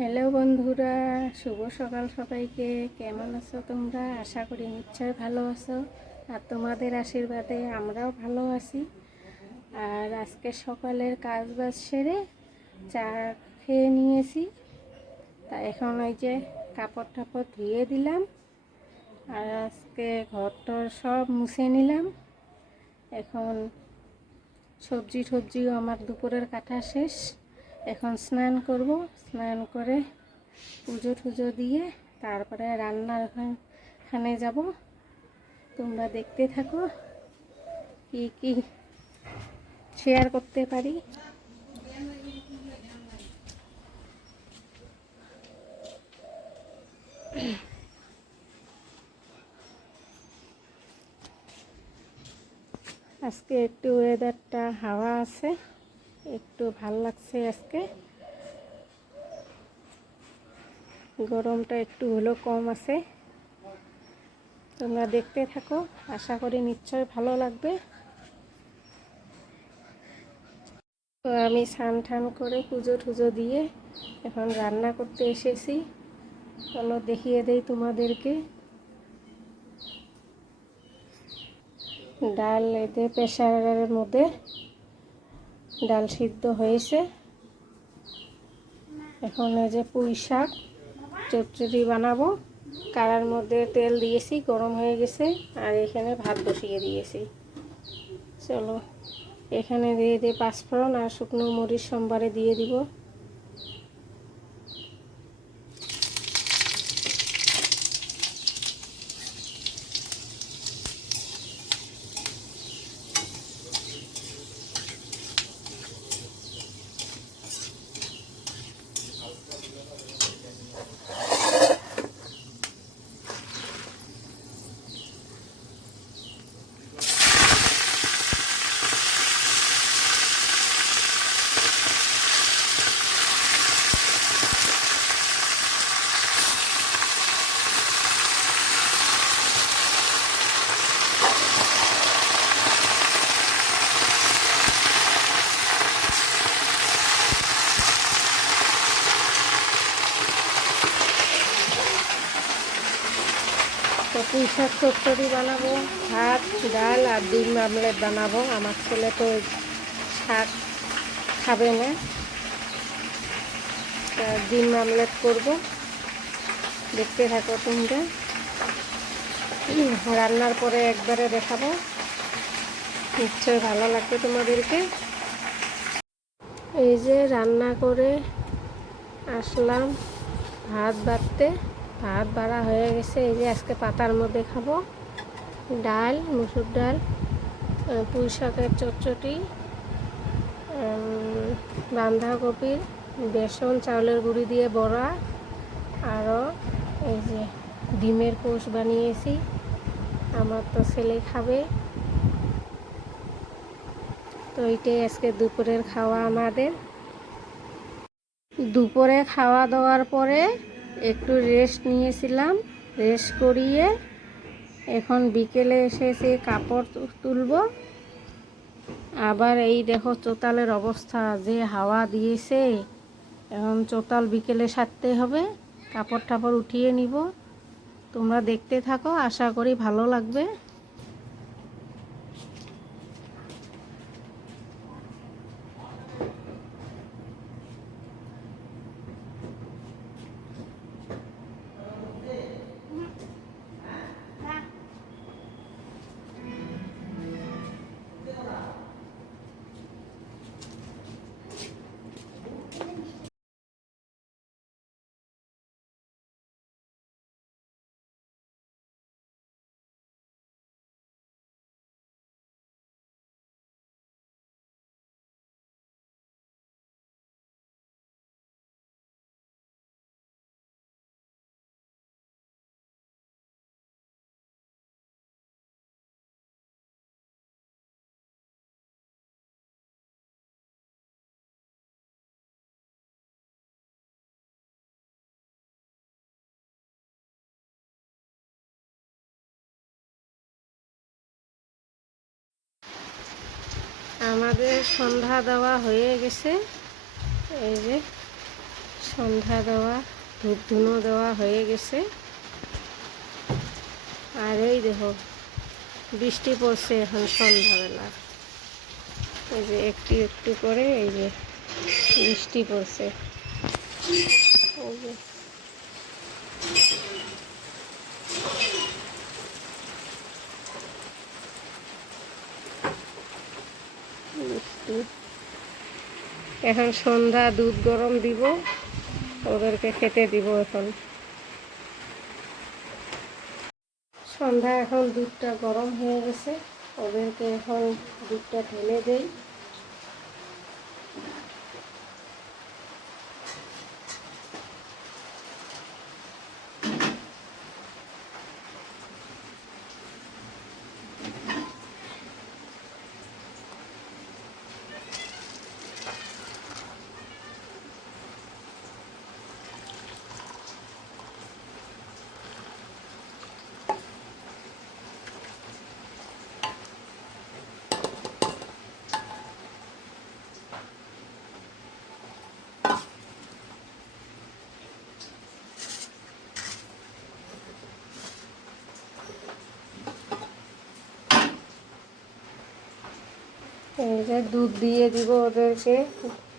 Hello বন্ধুরা, শুভ সকাল সবাইকে। কেমন আছো তোমরা? আশা করি নিশ্চয় ভালো আছো, আর তোমাদের আশীর্বাদে আমরাও ভালো আছি। আর আজকে সকালের কাজ বাজ সেরে চা খেয়ে নিয়েছি। তা এখন ওই যে কাপড় টাপড় ধুয়ে দিলাম, আর আজকে ঘরটর সব মুছে নিলাম। এখন সবজি টবজিও আমার দুপুরের কাটা শেষ। এখন স্নান করব, স্নান করে পুজো টুজো দিয়ে তারপরে রান্নার ওখানে যাব। তোমরা দেখতে থাকো কি কি শেয়ার করতে পারি। আজকে একটু ওয়েদারটা হাওয়া আছে, একটু ভাল লাগছে। আজকে গরমটা একটু হলেও কম আছে। তোমরা দেখতে থাকো, আশা করি নিশ্চয় ভালো লাগবে। তো আমি স্নান টান করে পুজো টুজো দিয়ে এখন রান্না করতে এসেছি। চলো দেখিয়ে দেই তোমাদেরকে। ডাল এতে প্রেসারের মধ্যে ডাল সিদ্ধ হয়েছে। এখন এই যে পুঁই শাক চচ্চড়ি বানাবো। কড়ার মধ্যে তেল দিয়েছি, গরম হয়ে গেছে, আর এখানে ভাত বসিয়ে দিয়েছি। চলো এখানে দিয়ে দিই পাঁচফোড়ন আর শুকনো মরিচ সোমবারে দিয়ে দিব। তো পুঁই শাক চচ্চড়ি বানাবো, ভাত ডাল আর ডিম আমলেট বানাবো। আমার ছেলে তো শাক খাবে না, ডিম আমলেট করব। দেখতে থাকো তোমরা, রান্নার পরে একবারে দেখাবো, নিশ্চয় ভালো লাগবে তোমাদেরকে। এই যে রান্না করে আসলাম ভাত বাড়তে, ভাত বাড়া হয়ে গেছে। এই যে আজকে পাতার মধ্যে খাবো ডাল, মুসুর ডাল, পুঁই শাকের চচ্চড়ি, বাঁধাকপির বেসন চাউলের গুঁড়ি দিয়ে বড়া, আরও এই যে ডিমের পোচ বানিয়েছি। আমার তো ছেলে খাবে, তো এইটাই আজকে দুপুরের খাওয়া আমাদের। দুপুরে খাওয়া দাওয়ার পরে একটু রেস্ট নিয়েছিলাম, রেস্ট করিয়ে এখন বিকেলে এসেছি কাপড় তুলব। আবার এই দেখো চোতালের অবস্থা, যে হাওয়া দিয়েছে, এখন চোতাল বিকেলে সারতে হবে। কাপড় টাপড় উঠিয়ে নিব। তোমরা দেখতে থাকো, আশা করি ভালো লাগবে। আমাদের সন্ধ্যা দেওয়া হয়ে গেছে। এই যে সন্ধ্যা দেওয়া, ধূপ ধুনো দেওয়া হয়ে গেছে। আর এই দেখো বৃষ্টি পড়ছে এখন সন্ধ্যাবেলা, এই যে একটু একটু করে এই যে বৃষ্টি পড়ছে। এই যে বৃষ্টি। এখন সন্ধ্যা দুধ গরম দিব, ওদেরকে খেতে দিব। এখন সন্ধ্যা, এখন দুধটা গরম হয়ে গেছে, ওদেরকে এখন দুধটা ঢেলে দেই। এই যে দুধ দিয়ে দিব ওদেরকে,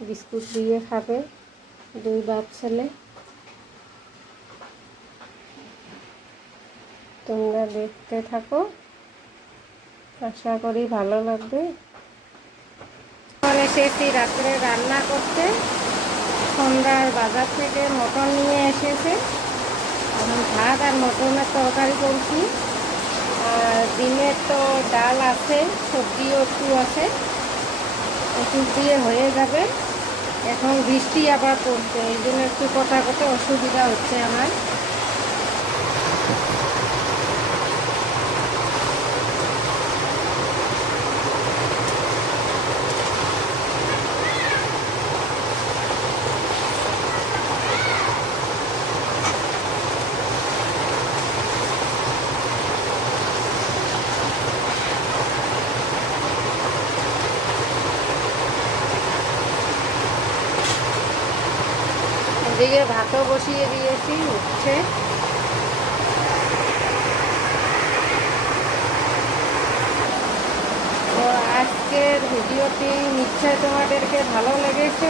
বিস্কুট দিয়ে খাবে, দুই বাপ ছেলে। তোমরা দেখতে থাকো, আশা করি ভালো লাগবে। এসেছি রাত্রে রান্না করতে, সন্ধ্যার বাজার থেকে মটন নিয়ে এসেছে। এখন ভাত আর মটনের তরকারি করছি, আর দিনের তো ডাল আছে, সবজিও একটু আছে, ওষুধ দিয়ে হয়ে যাবে। এখন বৃষ্টি আবার পড়ছে, এই জন্য একটু কথা কথা অসুবিধা হচ্ছে আমার। এদিকে ভাতও বসিয়ে দিয়েছি, উঠছে। তো আজকের ভিডিওটি নিশ্চয় তোমাদেরকে ভালো লেগেছে।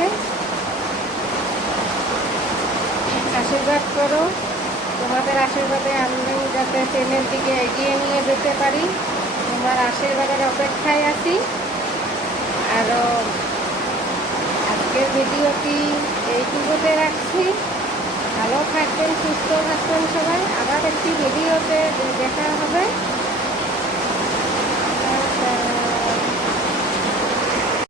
আশীর্বাদ করো, তোমাদের আশীর্বাদে আমি যাতে চ্যানেলটিকে এগিয়ে নিয়ে যেতে পারি, তোমার আশীর্বাদের অপেক্ষায় আছি। আরও আজকের ভিডিওটি এইটুকুতে রাখছি। ভালো থাকবেন, সুস্থ থাকবেন সবাই। আবার একটি ভিডিওতে দেখা হবে।